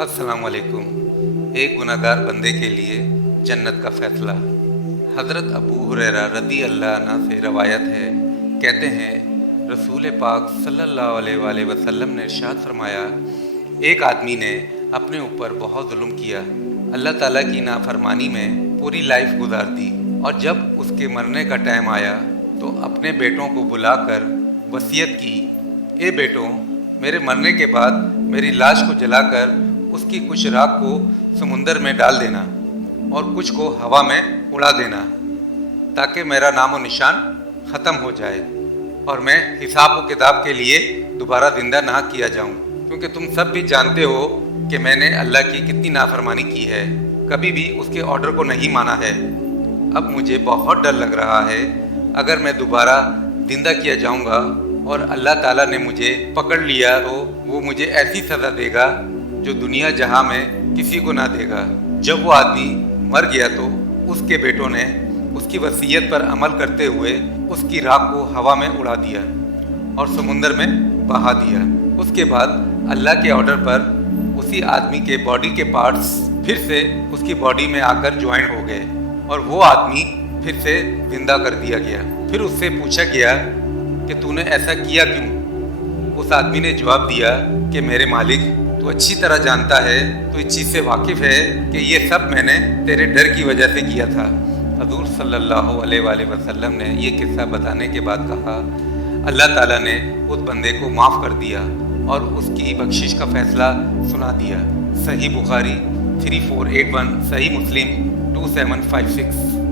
अस्सलाम वालेकुम। एक गुनाहगार बंदे के लिए जन्नत का फ़ैसला। हज़रत अबू हुरैरा रज़ी अल्लाह अन्हु से रवायत है, कहते हैं रसूल पाक सल्लल्लाहु अलैहि वसल्लम ने इरशाद फरमाया, एक आदमी ने अपने ऊपर बहुत जुल्म किया, अल्लाह ताला की नाफरमानी में पूरी लाइफ गुजार दी, और जब उसके मरने का टाइम आया तो अपने बेटों को बुलाकर वसीयत की, ए बेटों, मेरे मरने के बाद मेरी लाश को जलाकर उसकी कुछ राख को समुंदर में डाल देना और कुछ को हवा में उड़ा देना, ताकि मेरा नामो निशान ख़त्म हो जाए और मैं हिसाब व किताब के लिए दोबारा ज़िंदा ना किया जाऊं। क्योंकि तुम सब भी जानते हो कि मैंने अल्लाह की कितनी नाफरमानी की है, कभी भी उसके ऑर्डर को नहीं माना है। अब मुझे बहुत डर लग रहा है, अगर मैं दोबारा ज़िंदा किया जाऊंगा और अल्लाह ताला ने मुझे पकड़ लिया तो वो मुझे ऐसी सज़ा देगा जो दुनिया जहां में किसी को ना देगा। जब वो आदमी मर गया तो उसके बेटों ने उसकी वसीयत पर अमल करते हुए उसकी राख को हवा में उड़ा दिया और समुंदर में बहा दिया। उसके बाद अल्लाह के ऑर्डर पर उसी आदमी के बॉडी के पार्ट्स फिर से उसकी बॉडी में आकर ज्वाइन हो गए और वो आदमी फिर से जिंदा कर दिया गया। फिर उससे पूछा गया कि तूने ऐसा किया क्यों? उस आदमी ने जवाब दिया कि मेरे मालिक, तू अच्छी तरह जानता है, तू इस चीज़ से वाकिफ़ है कि ये सब मैंने तेरे डर की वजह से किया था। हज़ूर सल्लल्लाहु अलैहि वसल्लम ने ये किस्सा बताने के बाद कहा, अल्लाह ताला ने उस बंदे को माफ़ कर दिया और उसकी बख्शिश का फ़ैसला सुना दिया। सही बुखारी 3481, सही मुस्लिम 2756।